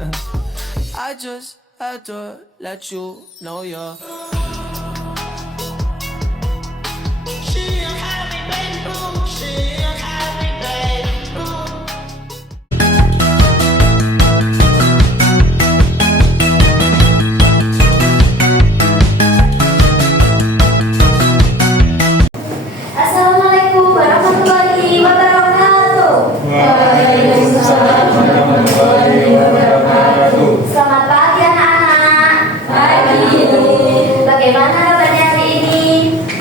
I just had to let you know you're. She a happy baby, she a happy baby. Assalamualaikum warahmatullahi wabarakatuh. Waalaikumsalam warahmatullahi wabarakatuh. Selamat pagi anak-anak. Pagi. Bagaimana kabarnya hari ini?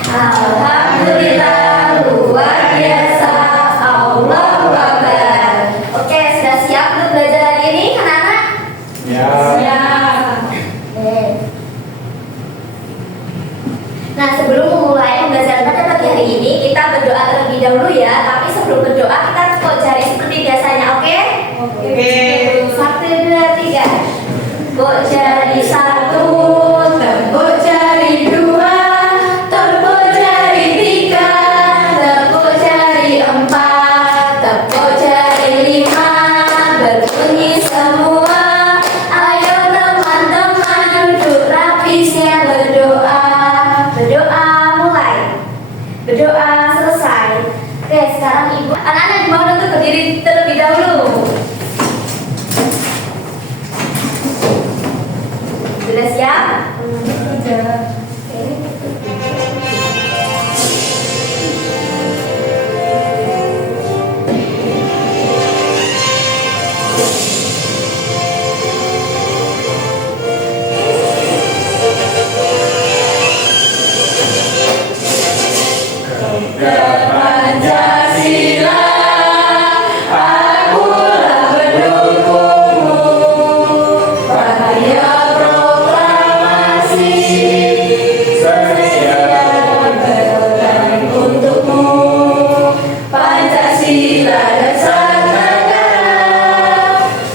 Alhamdulillah luar biasa. Allahu Akbar. Oke, sudah siap untuk belajar hari ini anak-anak? Ya. Oke. Nah, sebelum memulai pembelajaran pada pagi hari ini, kita berdoa terlebih dahulu ya. Tapi sebelum berdoa, kita harus kok jari seperti biasanya, oke? Oke. 1, 2, 3. Kok jari 1, tepuk jari 2, tepuk jari 3, tepuk jari 4, tepuk jari 5. Berbunyi semua. Ayo teman-teman duduk rapi, siap berdoa. Berdoa mulai. Berdoa selesai. Oke, sekarang ibu anak-anak dimohon untuk berdiri terlebih dahulu. Sudah siap? Sudah. Pancasila, akulah pendukungmu. Bahaya proklamasi, setia berkorban untukmu. Pancasila dasar negara,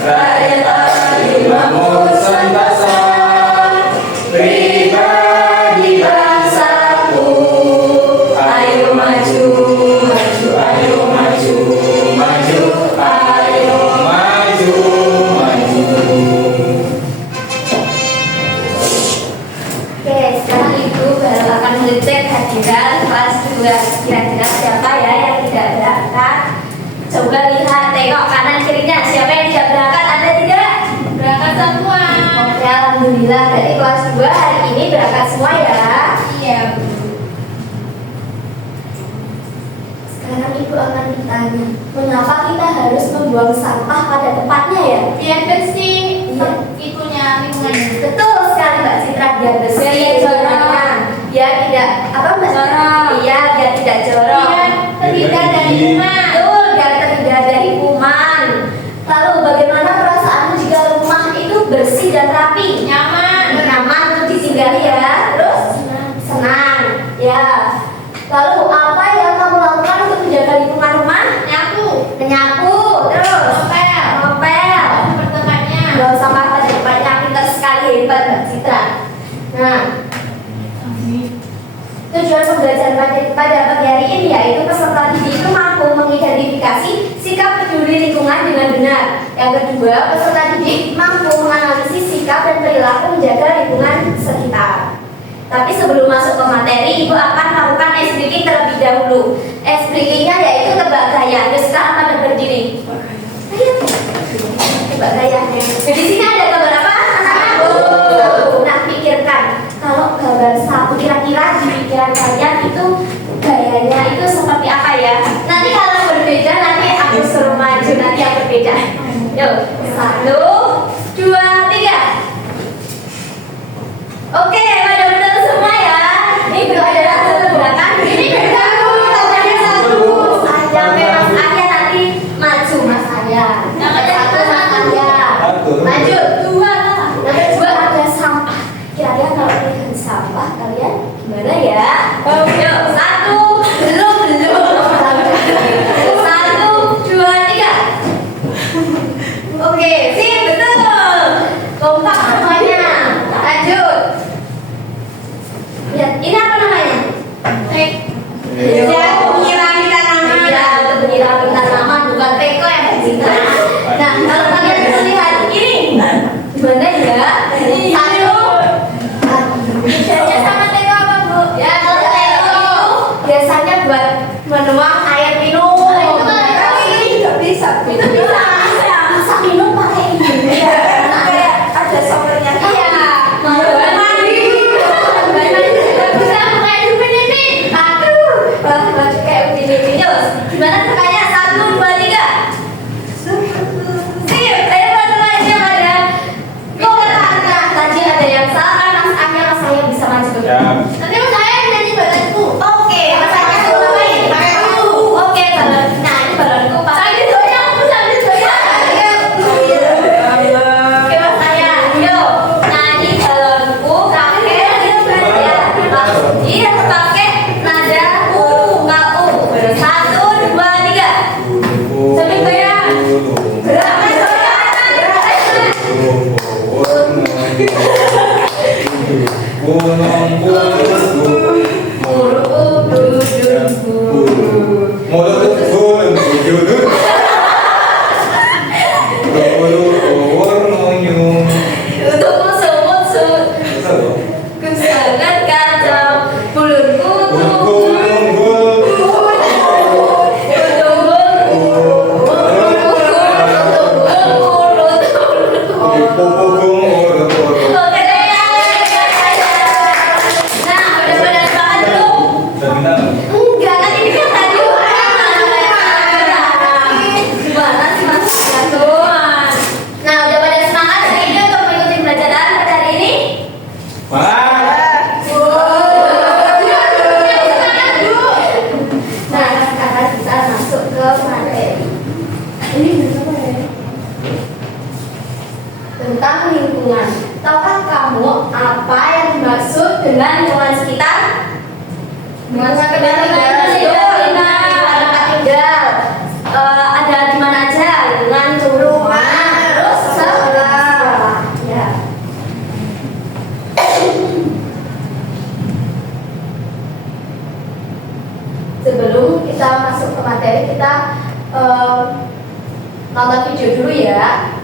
rakyat adil makmur sentosa, pribadi bangsaku. Ayo maju, maju, ayo maju, maju, ayo maju, maju. Oke, sekarang ibu baru akan mengecek hadiran kelas 2. Kira-kira siapa ya yang tidak berangkat? Coba lihat, tengok kanan kirinya. Siapa yang tidak berangkat? Ada tidak? Berangkat semua. Oke, alhamdulillah. Dari kelas 2 hari ini berangkat semua ya. Iya, Bu. Sekarang ibu akan bertanya, mengapa kita harus membuang sampah pada tempatnya ya? Biar bersih, Iya. itunya lingkungannya. Betul sekali Mbak Citra, biar bersih, Biar jorok. biar tidak apa Mbak? Jorok. Iya, biar tidak jorok. Biar terhindar dari kuman. Betul, biar terhindar dari kuman. Lalu bagaimana perasaanmu jika rumah itu bersih dan rapi? Nyaman. Nyaman untuk ditinggali ya. Terus senang. Ya. Lalu apa yang kamu lakukan untuk menjaga lingkungan rumah? Nyapu. Menyapu. Terus Ngepel. ngepel. Tempat tempatnya. Buang sampah pada tempatnya, pintar sekali, hebat Mbak Citra. Nah, tujuan pembelajaran pada pagi hari ini yaitu peserta didik itu mampu mengidentifikasi sikap peduli lingkungan dengan benar. Yang kedua, peserta didik mampu menganalisis sikap dan perilaku menjaga lingkungan sekitar. Tapi sebelum masuk ke materi, ibu akan melakukan ice breaking terlebih dahulu. Ice breakingnya yaitu tebak gaya. Terus sekarang pada berdiri. Ayo, tebak gaya. Jadi di sini ada gambar apa? Nah, pikirkan. Kalau gambar satu kira-kira di pikiran kalian itu gayanya itu seperti apa ya? Nanti kalau berbeda nanti aku suruh maju nanti yang berbeda. Yuk, 1, 2, 3. Oke, pada benar semua ya. Ini berada satu belakang. Ini berlaku. Tangannya satu. Sampai Mas Arya nanti maju Mas Arya. Namanya Satu Mas Arya. Maju. 2. Nomor 2 ada sampah. Kira-kira kalau melihat sampah kalian gimana ya? Yuk, 1. Belum. 1, 2, 3. Oke, sip, betul. Kompak semuanya. Lanjut. Lihat, ini apa namanya? Ya, menyiram tanaman. Iya, untuk menyiram tanaman bukan teko ya Mbak Citra. Nah, kalau kalian bisa lihat ini Oke deh. Nah, udah pada semangat belum? Enggak, kan ini kan tadi gimana sih Mas Gatun? Nah, udah pada semangat hari ini untuk mengikuti pelajaran pada hari ini? Nah, sekarang kita masuk ke materi. Ini apa ya? Tentang lingkungan. Tahukah kamu apa yang dimaksud dengan lingkungan sekitar? Lingkungan sekitar tempat tinggal. Ada di mana aja? Lingkungan rumah, terus sekolah. Ya. Sebelum kita masuk ke materi, kita nonton video dulu ya.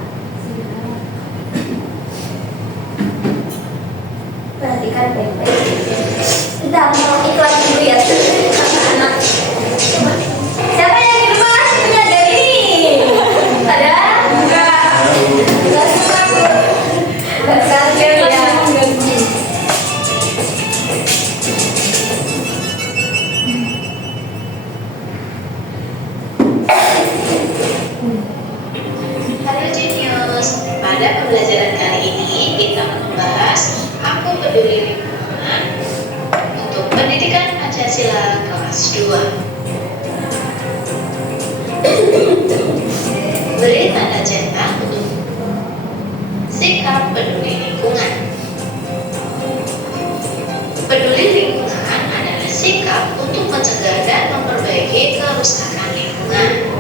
Perhatikan baik-baik. Kita mau iklan dulu ya. Anak. Siapa yang di rumah punya dari ini? Ada? Enggak. Enggak suka. Enggak suka ya. Halo Genius, pada pembelajaran kali ini kita akan membahas Aku Peduli Lingkungan untuk pendidikan Pancasila kelas 2. Beri tanda cetak untuk sikap peduli lingkungan. Peduli lingkungan adalah sikap untuk mencegah dan memperbaiki kerusakan lingkungan.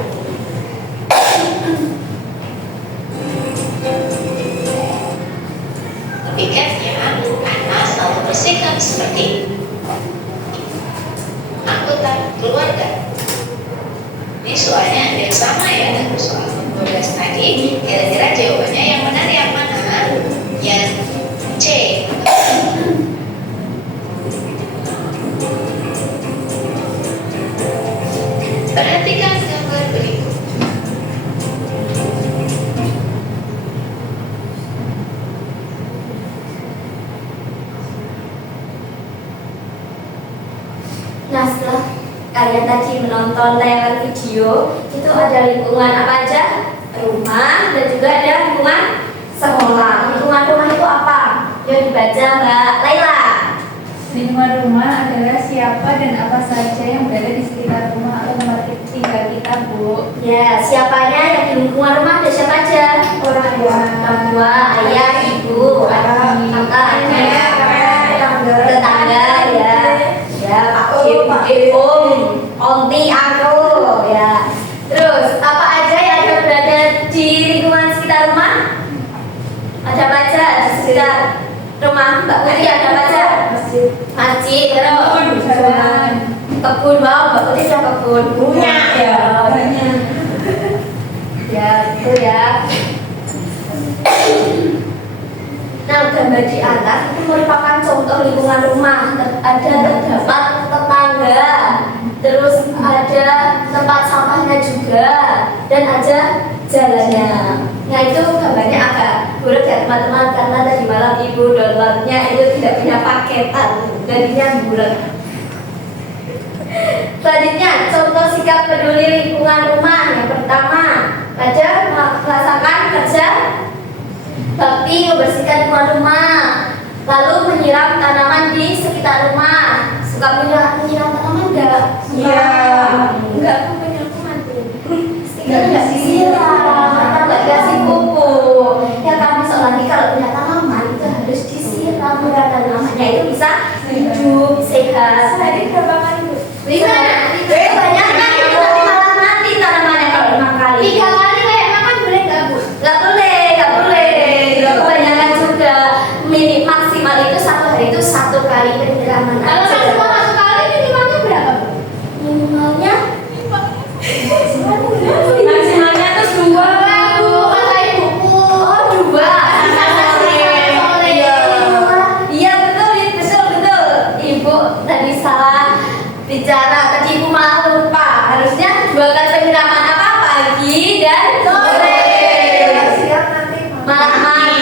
Pikirnya, Ana selalu bersikap seperti ini. Anggota keluarga. Ini soalnya hampir sama ya dengan soal 12 tadi. Kira-kira jawabannya yang benar yang mana? Yang C. Perhatikan gambar berikut. Nah, setelah kalian tadi menonton tayangan video, itu ada lingkungan apa aja? Rumah, dan juga ada lingkungan sekolah. Lingkungan rumah itu apa? Yuk dibaca Mbak Laila. Lingkungan rumah adalah siapa dan apa saja yang berada di sekitar rumah atau tempat tinggal kita, Bu. Ya, siapanya yang di lingkungan rumah ada siapa aja? Orang tua, ayah, ibu, kakak, adik, tetangga, ya. Ya, Pak Bude, Onti, aku, ya. Terus, apa aja yang ada berada di lingkungan sekitar rumah? Ada apa aja di sekitar rumah Mbak Putri? Ada apa aja? Masjid, terus kebun, mau Mbak Putri sudah kebun? Punya, ya, banyak. Ya, itu ya. Nah, gambar di atas itu merupakan contoh lingkungan rumah. Ada terdapat tetangga, terus ada tempat sampahnya juga, dan ada jalannya. Nah, itu gambarnya agak buruk ya teman-teman, karena tadi malam ibu downloadnya itu tidak punya paketan, jadinya buruk. Selanjutnya, contoh sikap peduli lingkungan rumah. Yang pertama, ada melaksanakan kerja bakti membersihkan lingkungan rumah, lalu menyiram tanaman di sekitar rumah. Suka menyiram tanaman enggak? Iya. Enggak, aku punya mati. Enggak disiram, atau enggak dikasih pupuk. Ya kami soalnya kalau punya tanaman itu harus disiram agar tanamannya itu bisa hidup sehat. Sehari berapa kali, Bu? Bisa. Kebanyakan itu nanti malah mati tanamannya kalau 5 kali. 3 kali kayak makan boleh nggak, Bu? Nggak boleh, nggak boleh. Kebanyakan juga maksimal itu 1 hari itu 1 kali penyiraman Kalau aja. maksimal 1 kali minimalnya berapa, Bu? Minimalnya Maksimalnya tuh 2. Bu, kata ibuku. oh 2. Iya, iya betul, betul. Ibu tadi salah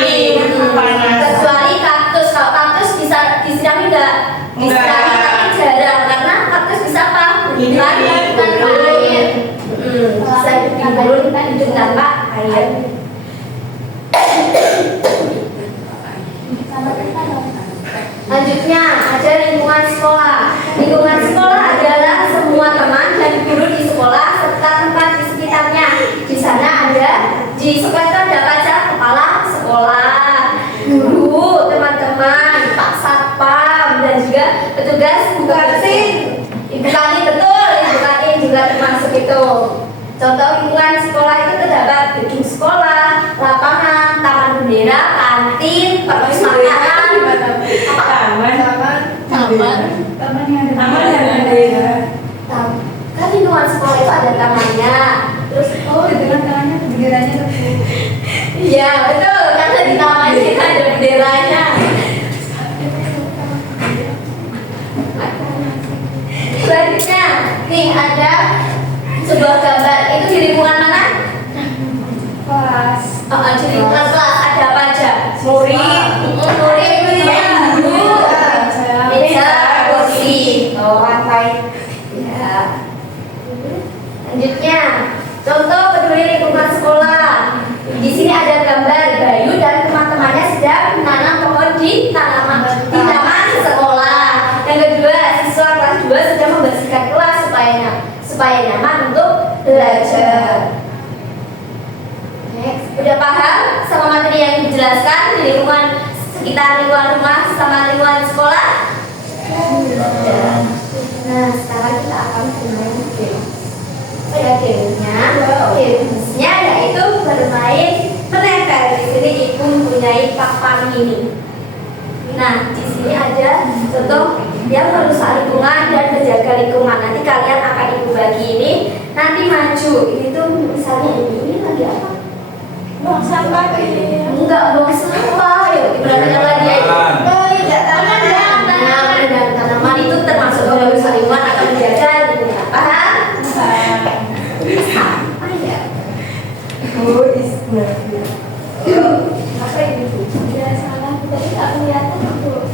Kecuali kaktus. Kalau kaktus bisa disirami nggak? Disirami tapi jarang karena kaktus bisa apa? Hidup tanpa air. Bisa hidup tanpa air. Lanjutnya ada lingkungan sekolah. Lingkungan sekolah adalah semua teman dan guru di sekolah serta tempat di sekitarnya. Di sana ada di sekolah itu ada apa aja? Kepala sekolah, guru, teman-teman, Pak Satpam dan juga petugas Ibu Kali, betul, Ibu Kali juga termasuk itu. Contoh lingkungan sekolah itu terdapat gedung sekolah, lapangan, taman bendera, kantin, perpustakaan, Taman yang ada. kan lingkungan sekolah itu ada tamannya. Terus Oh, di tengah tangannya benderanya tuh. iya betul, karena di tamannya itu ada benderanya. Selanjutnya, nih ada sebuah gambar. Itu di lingkungan mana? Kelas. Di lingkungan kelas ada apa aja? Murid, guru, meja, kursi, lantai. Ya. Lanjutnya, contoh peduli lingkungan sekolah. Di sini ada gambar Bayu dan teman-temannya sedang menanam pohon di taman sekolah. Yang kedua, siswa kelas 2 sedang membersihkan kelas supaya nyaman untuk belajar. Next. Udah paham sama materi yang dijelaskan di lingkungan sekitar lingkungan rumah sama lingkungan sekolah? Nah, sekarang kita akan bermain game. Pada gamenya, gamesnya yaitu bermain menempel. Di sini Ibu mempunyai papan ini. Nah, di sini ada contoh yang merusak lingkungan dan menjaga lingkungan. Nanti kalian akan Ibu bagi ini. Nanti maju. Ini tuh misalnya ini lagi apa? Buang sampah Enggak, buang sampah. Yuk, ibaratnya lagi ya. Tanaman itu termasuk merusak lingkungan atau menjaga lingkungan. Paham? Apa ya? Apa ini Bu? Ya salah, tadi nggak kelihatan Bu.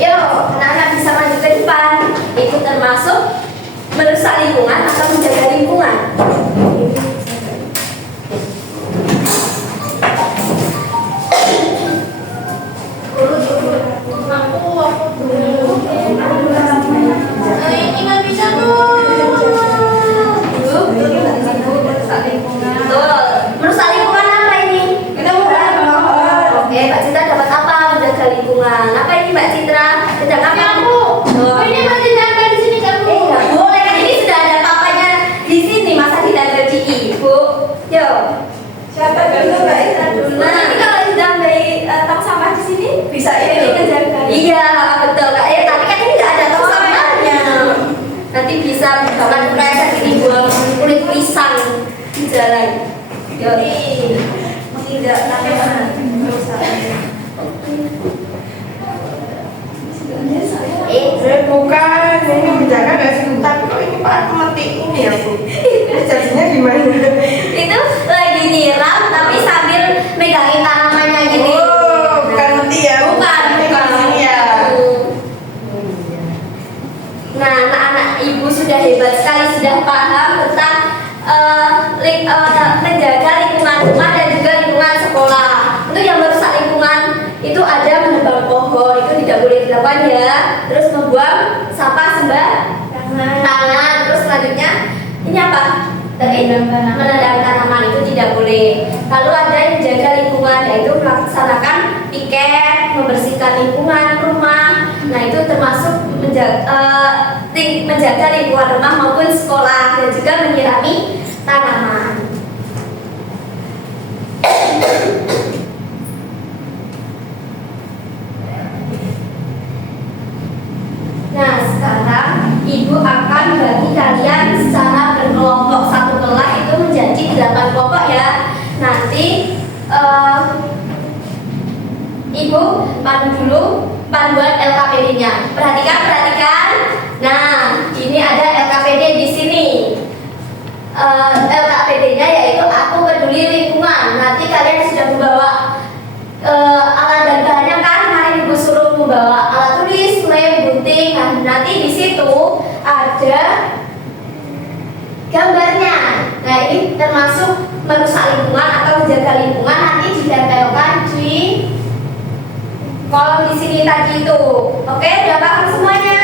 Yuk, anak-anak bisa maju ke depan. Itu termasuk merusak lingkungan atau menjaga lingkungan. Ini nggak bisa tuh. Betul. Merusak lingkungan apa ini? Oke, Mbak Citra dapat apa? Menjaga lingkungan. Apa ini Mbak Citra? Sedang apa? Ini masih nempel di sini kan Bu? Nggak boleh kan ini sudah ada papanya di sini, masa tidak ada di Ibu? Yuk. Siapa dulu Mbak Citra dulu? Nanti kalau sudah beli tong sampah di sini bisa ini menjaga. Iya, betul Kak. Tapi kan ini nggak ada tong sampahnya. Nanti bisa bahkan preset ini buang kulit pisang di jalan. Yuk. Tidak tanaman. Bukan, ini menjaga nggak sih? Tapi kok ini Pak mati ini ya Bu? Jadinya gimana? Itu lagi nyiram tapi sambil megangin tanamannya gini. Oh, bukan mati ya? Bukan. Ini ya. Nah, anak-anak Ibu sudah hebat sekali, sudah paham tentang menjaga lingkungan rumah dan juga lingkungan sekolah. Untuk yang merusak lingkungan itu ada menebang pohon, itu tidak boleh dilakukan ya. Terus membuang sampah sembarangan. Terus selanjutnya ini apa? Menanam tanaman itu tidak boleh. Lalu ada yang menjaga lingkungan, yaitu melaksanakan piket, membersihkan lingkungan rumah. Nah itu termasuk menjaga lingkungan rumah maupun sekolah dan juga menyirami tanaman. Nah sekarang Ibu akan bagi kalian secara berkelompok. Satu kelas itu menjadi 8 kelompok ya. Nanti Ibu pandu dulu panduan LKPD-nya. Perhatikan. Nah, ini ada LKPD di sini. LKPD-nya yaitu aku peduli lingkungan. Nanti kalian sudah membawa kolom di sini tadi itu. Oke, udah paham semuanya?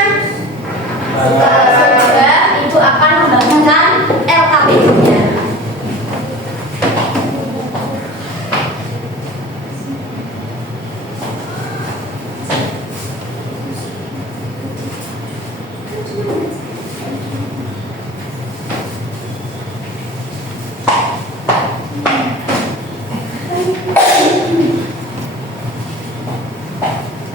Semoga Ibu akan membagikan LKPD-nya.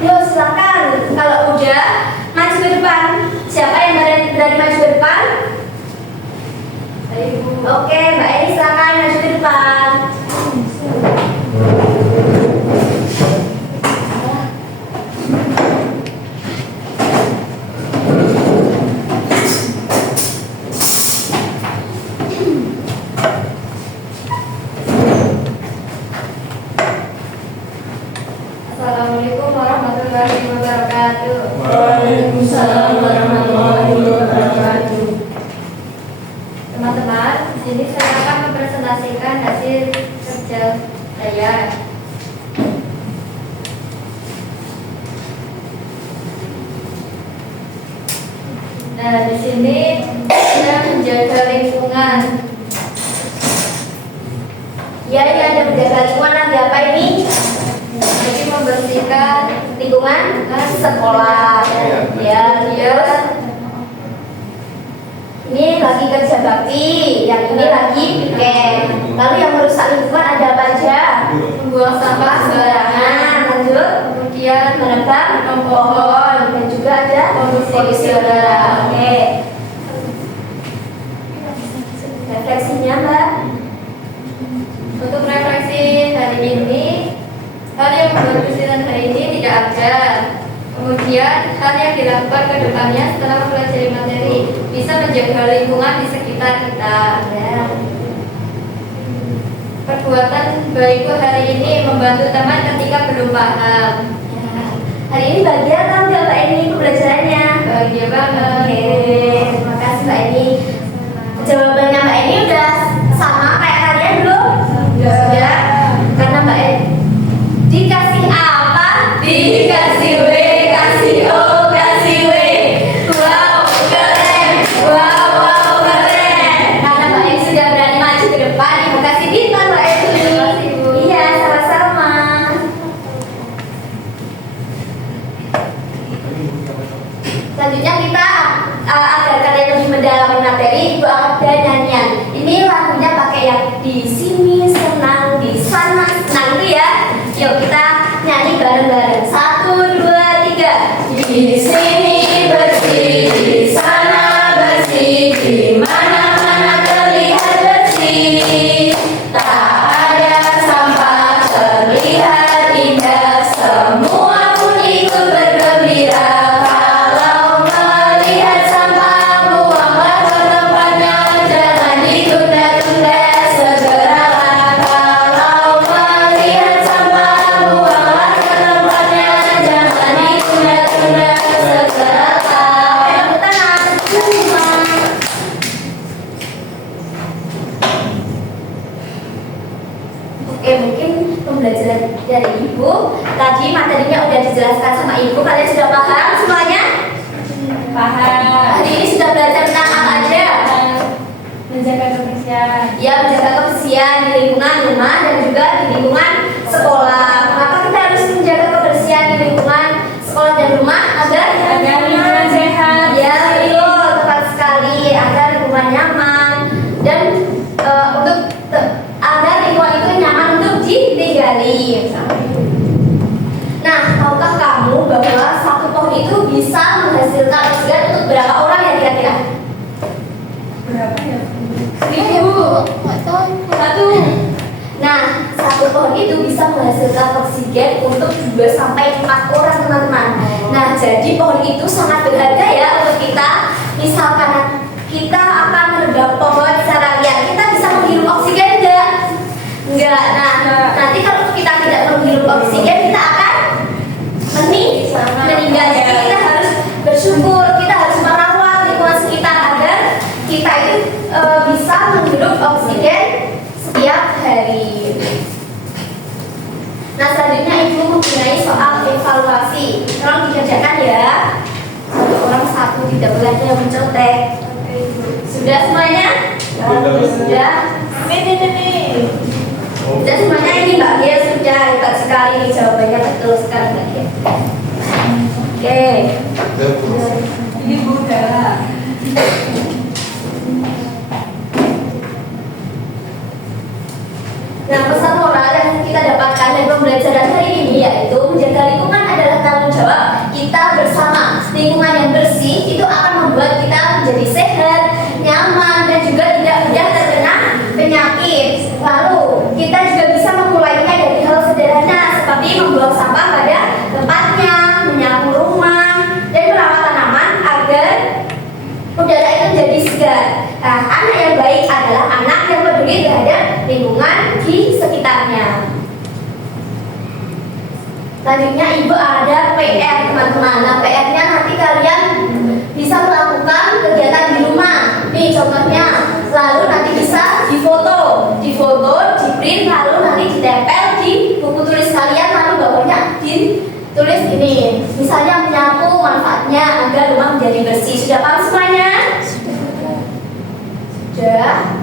Yuk silakan, kalau udah maju ke depan. Siapa yang berani maju ke depan? Oke, Mbak Eni silakan maju ke depan. Assalamualaikum warahmatullahi wabarakatuh. Waalaikumsalam warahmatullahi wabarakatuh. Teman-teman, di sini saya akan mempresentasikan hasil kerja saya. Nah, di sini saya menjaga lingkungan. Ya, ini ada menjaga lingkungan, ada apa ini? Jadi membersihkan lingkungan sekolah. Ya, ini lagi kerja bakti, yang ini lagi piket. Lalu yang merusak lingkungan ada apa aja? Membuang sampah sembarangan, lanjut, kemudian menebang pohon, dan juga ada polusi udara. Oke. Refleksinya, Mbak. Untuk refleksi hari ini, hal yang membersihkan hari ini tidak ada. Kemudian hal yang dilakukan ke depannya setelah mempelajari materi bisa menjaga lingkungan di sekitar kita. Ya. Perbuatan baikku hari ini membantu teman ketika belum paham. Ya. Hari ini bahagia atau enggak Mbak Eni pembelajarannya? Bahagia banget. Oke, terima kasih Mbak Eni. Jawabannya Mbak Eni udah sama kayak kalian belum? Sudah. Karena Mbak Eni dikasih apa? Dikasih W. Kasih O, kasih W. Wow, keren. Wow, keren. Karena Mbak Eni sudah berani maju ke depan, Ibu kasih bintang Mbak Eni. Iya, sama-sama. Selanjutnya kita agar kalian lebih mendalami materi, Ibu ada nyanyian. Ini lagunya pakai yang di sini senang, di sana senang itu ya. Yuk kita nyanyi bareng-bareng. 1, 2, 3. Di sini bersih, di sana bersih, di mana-mana terlihat bersih. Tak ada sampah, terlihat indah, semua pun ikut bergembira. Kalau melihat sampah, buanglah ke tempatnya, jangan ditunda-tunda, segeralah. Kalau melihat sampah, buanglah ke tempatnya, jangan ditunda-tunda, segeralah. Tepuk tangan semua. Oke, mungkin pembelajaran dari Ibu tadi materinya udah dijelaskan sama Ibu. Kalian sudah paham semuanya? Paham. Hari ini sudah belajar tentang apa aja? Menjaga kebersihan. Ya, menjaga kebersihan di lingkungan rumah dan juga di lingkungan sekolah. Mengapa kita harus menjaga kebersihan di lingkungan sekolah dan rumah? Agar lingkungan sehat. Ya, betul, tepat sekali. Agar lingkungan nyaman dan agar lingkungan itu nyaman untuk ditinggali. Nah, tahukah kamu bahwa satu pohon itu bisa menghasilkan oksigen untuk berapa orang ya kira-kira? Berapa ya? 1000. Satu. Nah, satu pohon itu bisa menghasilkan oksigen untuk 2-4 orang teman-teman. Nah, jadi pohon itu sangat berharga ya untuk kita. Misalkan kita akan menebang pohon secara liar, kita bisa menghirup oksigen enggak? Enggak. Nah, nanti kalau kita tidak menghirup oksigen, kita akan meninggal. Jadi kita harus bersyukur, kita harus merawat lingkungan sekitar agar kita itu bisa menghirup oksigen setiap hari. Nah, selanjutnya Ibu mempunyai soal evaluasi. Tolong dikerjakan ya. Satu orang satu, tidak boleh ada yang mencontek. Sudah semuanya? Sudah. Ini. Sudah semuanya. Ini Mbak Gia sudah hebat sekali nih, jawabannya betul sekali Mbak Gia. Oke. Ini mudah. Nah, pesan moral yang kita dapatkan dari pembelajaran hari ini yaitu menjaga lingkungan adalah tanggung jawab kita bersama. Lingkungan yang bersih itu akan membuat kita menjadi sehat, nyaman, dan juga tidak mudah terkena penyakit. Lalu, kita juga bisa memulainya dari hal sederhana seperti membuang sampah pada tempatnya, menyapu rumah, dan merawat tanaman agar udara itu jadi segar. Nah, anak yang baik adalah anak yang peduli terhadap lingkungan di sekitarnya. Selanjutnya Ibu ada PR teman-teman. Nah, PR-nya nanti kalian bisa melakukan kegiatan di rumah. Nih contohnya, lalu nanti bisa difoto, di print, lalu nanti ditempel di buku tulis kalian, lalu bawahnya ditulis ini. Misalnya menyapu manfaatnya agar rumah menjadi bersih. Sudah paham semuanya? Sudah?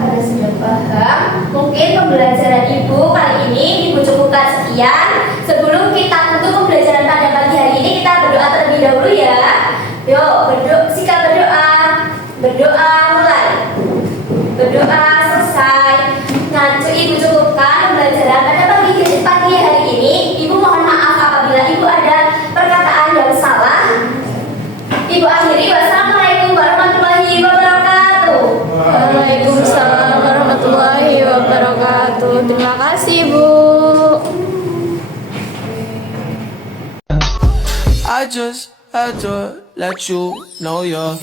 Ada sudah paham? Mungkin pembelajaran Ibu kali ini Ibu cukupkan sekian. Sebelum kita tutup pembelajaran pada pagi hari ini, kita berdoa terlebih dahulu ya. Yuk, sikap berdoa. Berdoa mulai. Berdoa selesai. Nah, Ibu cukupkan pembelajaran pada pagi hari ini. Ibu mohon maaf apabila Ibu ada perkataan yang salah. Ibu akhiri. Wassalamualaikum warahmatullahi wabarakatuh. Waalaikumsalam warahmatullahi wabarakatuh. Terima kasih, Bu. I just had to let you know you're